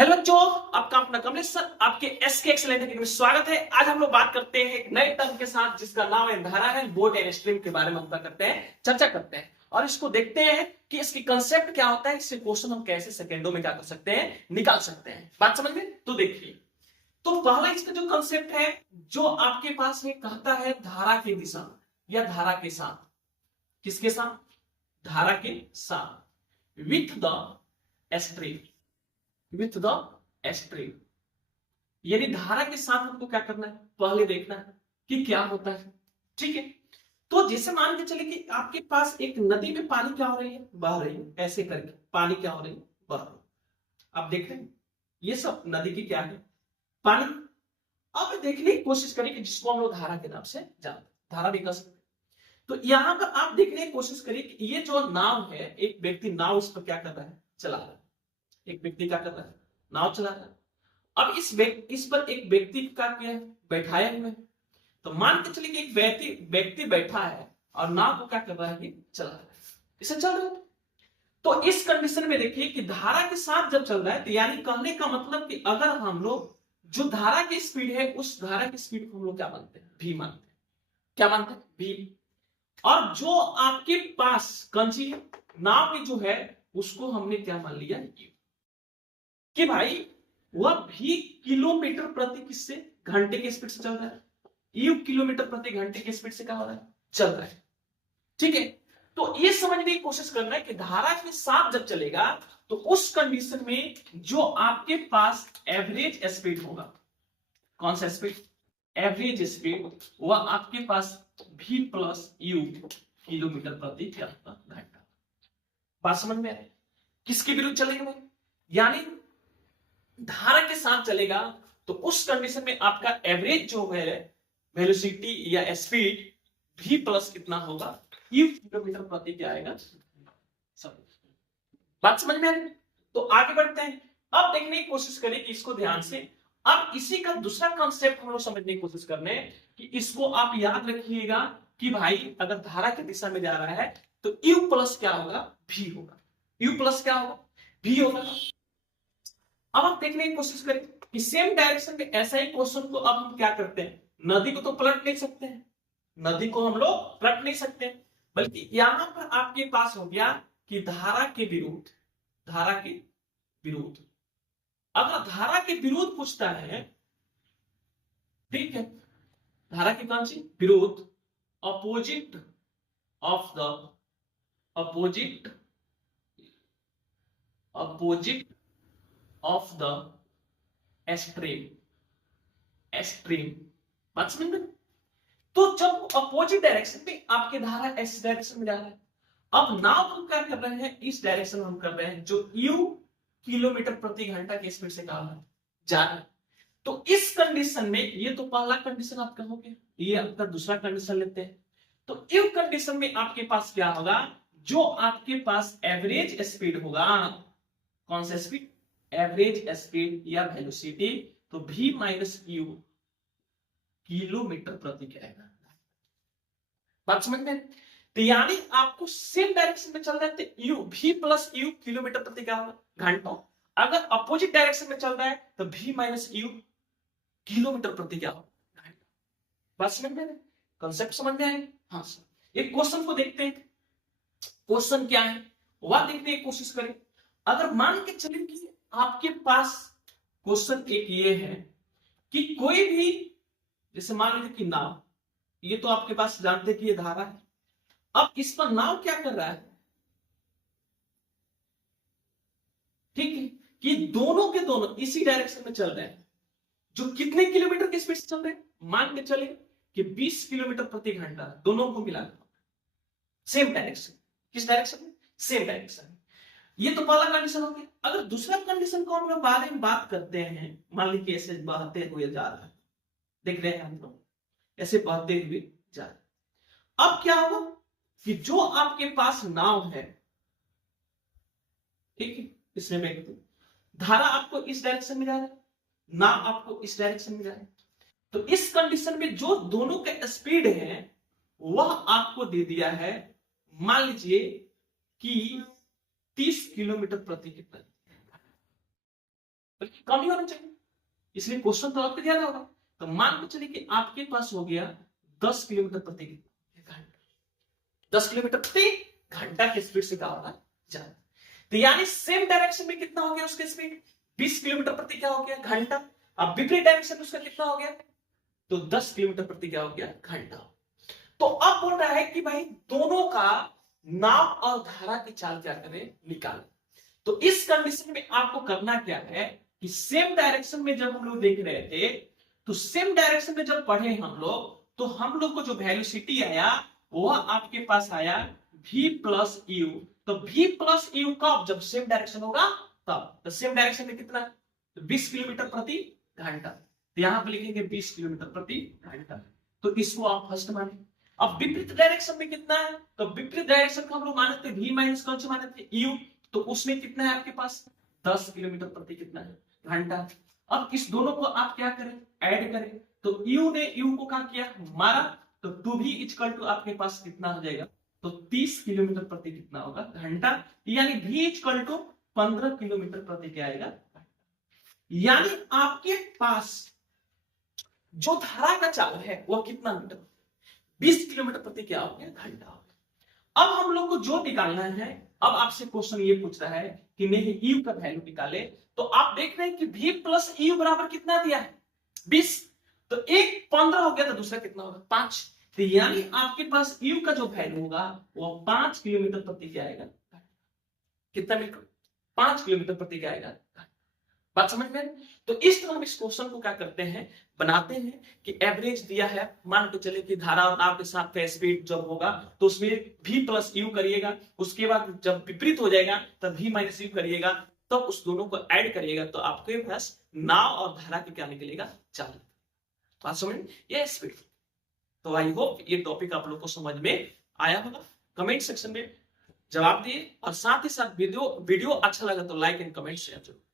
Hello बच्चों, आपका अपना कमलेश सर आपके एसके एक्सीलेंट अकेडमी में स्वागत है। आज हम लोग बात करते हैं एक नए टर्म के साथ जिसका नाम है धारा है। बोट एंड स्ट्रीम के बारे में हम करते हैं, चर्चा करते हैं और इसको देखते हैं कि इसकी कंसेप्ट क्या होता है, इससे क्वेश्चन हम कैसे सेकंडों में क्या कर सकते हैं, निकाल सकते हैं। बात समझ में? तो देखिए, तो पहला इसका जो कंसेप्ट है जो आपके पास है, कहता है धारा की दिशा या धारा के साथ। किसके साथ? धारा के साथ। With the stream, with the stream, यानी धारा के साथ हमको क्या करना है, पहले देखना है कि क्या होता है। ठीक है, तो जैसे मान के चले कि आपके पास एक नदी में पानी क्या हो रही है, बह रही है। ऐसे करके पानी क्या हो रही है, बह रही है। आप देख रहे हैं ये सब नदी की क्या है, पानी। अब देखने की कोशिश करें कि जिसको हम लोग धारा के नाम से जानते हैं, धारा भी कर सकते हैं। तो यहां पर आप देखने की कोशिश करिए कि ये जो नाव है, एक व्यक्ति नाव इस पर क्या कर रहा है, चला रहा है। एक व्यक्ति क्या कर रहा है, नाव चला रहा है। अब इस पर एक व्यक्ति का क्या है, बैठाया हुआ है। तो मान के चलिए कि एक व्यक्ति बैठा है और नाव को क्या कर रहा है, चला रहा है। इसे चल रहा है। तो इस कंडीशन में देखिए कि धारा के साथ जब चल रहा है, तो यानी कहने का मतलब कि अगर हम लोग जो धारा की स्पीड है, उस धारा की स्पीड को हम लोग क्या मानते हैं, भी मानते हैं। क्या मानते हैं, भी। और जो आपके पास कंची है, नाव में जो है, उसको हमने क्या मान लिया, कि भाई वह भी किलोमीटर प्रति किससे, घंटे के स्पीड से चल रहा है। यू किलोमीटर प्रति घंटे के स्पीड से क्या हो रहा है, चल रहा है। ठीक है, तो ये समझने की कोशिश करना है कि धारा के साथ जब चलेगा तो उस कंडीशन में जो आपके पास एवरेज स्पीड होगा, कौन सा स्पीड, एवरेज स्पीड, वह आपके पास v प्लस यू किलोमीटर प्रति क्या होगा, घंटा। बात समझ में आ रही है? किसके विरुद्ध चलेगा, यानी धारा के साथ चलेगा तो उस कंडीशन में आपका एवरेज जो है वेलोसिटी या स्पीड v प्लस कितना होगा, यू किलोमीटर प्रति क्या आएगा, सब। बात समझ में आ रही है? तो आगे बढ़ते हैं। अब देखने की कोशिश करें कि इसको ध्यान से, अब इसी का दूसरा कॉन्सेप्ट हम लोग समझने की कोशिश करने कि इसको आप याद रखिएगा कि भाई अगर धारा की दिशा में जा रहा है तो यू प्लस क्या होगा, भी होगा। यू प्लस क्या होगा, भी होगा। अब आप देखने की कोशिश करें कि सेम डायरेक्शन में ऐसा ही क्वेश्चन को अब हम क्या करते हैं, नदी को तो पलट नहीं सकते हैं, नदी को हम लोग पलट नहीं सकते, बल्कि यहां पर आपके पास हो गया कि धारा के विरुद्ध, धारा के विरुद्ध। अगर धारा के विरुद्ध पूछता है, ठीक है, धारा की कौन सी विरुद्ध, opposite of the, opposite, opposite of the stream, stream. बात समझ में? तो जब अपोजिट डायरेक्शन में आपके धारा इस डायरेक्शन में जा रहा है, अब नाव हम क्या कर रहे हैं, इस डायरेक्शन में हम कर रहे हैं जो यू किलोमीटर प्रति घंटा की स्पीड से जा रहा है। तो इस कंडीशन में, ये तो पहला कंडीशन आपका हो गया, ये आपका दूसरा कंडीशन लेते हैं। तो इस कंडीशन में आपके पास क्या होगा, जो आपके पास एवरेज स्पीड होगा, कौन सा स्पीड, एवरेज स्पीड या वेलोसिटी, तो v माइनस यू किलोमीटर प्रति क्या आएगा। बात समझ में? तो यानी आपको सेम डायरेक्शन में चल रहा है तो you v plus you kilometre प्रति क्या होगा, घंटा। अगर अपोजिट डायरेक्शन में चल रहा है तो v माइनस यू किलोमीटर प्रति क्या होगा, घंटा। बात समझ में? कॉन्सेप्ट समझ में आए? हाँ सर। एक क्वेश्चन को देखते हैं, क्वेश्चन क्या है वह देखने की कोशिश करें। अगर मान के चले कि आपके पास क्वेश्चन एक ये है कि कोई भी, जैसे मान लीजिए कि नाव, ये तो आपके पास जानते कि ये धारा है। अब इस पर नाव क्या कर रहा है, ठीक है, कि दोनों के दोनों इसी डायरेक्शन में चल रहे हैं, जो कितने किलोमीटर की स्पीड से चल रहे हैं, मान के चले कि 20 किलोमीटर प्रति घंटा, दोनों को मिलाकर सेम डायरेक्शन। किस डायरेक्शन में, सेम डायरेक्शन। ये तो पहला कंडीशन हो गया। अगर दूसरा कंडीशन को हम लोग बारे में बात करते हैं, मान लीजिए ऐसे बहते हुए जा रहा है, देख रहे हैं हम लोग ऐसे बहते हुए जा रहे हैं। अब क्या होगा कि जो आपके पास नाव है, ठीक है, इसमें मैं धारा आपको इस डायरेक्शन में जा रहा है, नाव आपको इस डायरेक्शन में जा रहा है। तो इस कंडीशन में जो दोनों का स्पीड है वह आपको दे दिया है, मान लीजिए कि 30 किलोमीटर प्रति कितना, कम ही होना चाहिए, इसलिए क्वेश्चन तो आपको ज्यादा होगा। तो मान के चलिए कि आपके पास हो गया 10 किलोमीटर प्रति घंटा, 10 किलोमीटर प्रति घंटा की स्पीड से क्या होगा जाना। तो यानी सेम डायरेक्शन में कितना हो गया उसकी स्पीड, 20 किलोमीटर प्रति क्या हो गया घंटा। अब विपरीत डायरेक्शन में उसका कितना हो गया, तो 10 किलोमीटर प्रति क्या हो गया घंटा। तो अब बोल रहा है कि भाई दोनों का नाव और धारा की चाल क्या करें, निकालें। तो इस कंडीशन में आपको करना क्या है कि सेम डायरेक्शन में जब हम लोग देख रहे थे, तो सेम डायरेक्शन में जब पढ़े हम लोग, तो हम लोग को जो वेलोसिटी आया वह आपके पास आया v प्लस यू। तो v प्लस यू कब, जब सेम डायरेक्शन होगा तब। तो सेम डायरेक्शन में कितना, तो 20 किलोमीटर प्रति घंटा। तो यहां पर लिखेंगे 20 किलोमीटर प्रति घंटा, तो इसको आप फर्स्ट माने। अब विपरीत डायरेक्शन में कितना है, तो विपरीत डायरेक्शन को हम लोग माने थे v माइनस कौन से माने थे, u। तो उसमें कितना है आपके पास 10 किलोमीटर प्रति कितना है घंटा। अब इस दोनों को आप क्या करें, ऐड करें। तो u ने u को क्या किया, मारा, तो 2v इक्वल टू आपके पास कितना हो जाएगा, तो 30 किलोमीटर प्रति कितना होगा घंटा। यानी v इक्वल टू 15 किलोमीटर प्रति क्या आएगा। यानी आपके पास जो धारा का चाल है वह कितना मीटर, 20 किलोमीटर प्रति क्या हो गया घंटा हो गया। अब हम लोग को जो निकालना है, अब आपसे क्वेश्चन ये पूछ रहा है कि नहीं u का वैल्यू निकाले। तो आप देख रहे हैं कि v प्लस यू बराबर कितना दिया है 20, तो एक 15 हो गया, तो दूसरा कितना होगा 5। तो यानी आपके पास u का जो वैल्यू होगा वो 5 किलोमीटर प्रति क्या आएगा, कितना मीटर, 5 किलोमीटर प्रति क्या आएगा। बात समझ में। तो इस तरह हम इस क्वेश्चन को क्या करते हैं, बनाते हैं कि एवरेज दिया है, मान के चले कि धारा और नाव के साथ का स्पीड जब होगा तो उसमें v प्लस यू करिएगा, उसके बाद जब विपरीत हो जाएगा तब v माइनस यू करिएगा, तब उस दोनों को ऐड करिएगा, तो आपके पास नाव और धारा की क्या निकलेगा, चाल। बात समझ, ये स्पीड। तो आई होप ये टॉपिक आप लोग को समझ में आया होगा। कमेंट सेक्शन में जवाब दिए, और साथ ही साथ वीडियो अच्छा लगा तो लाइक एंड कमेंट शेयर जरूर।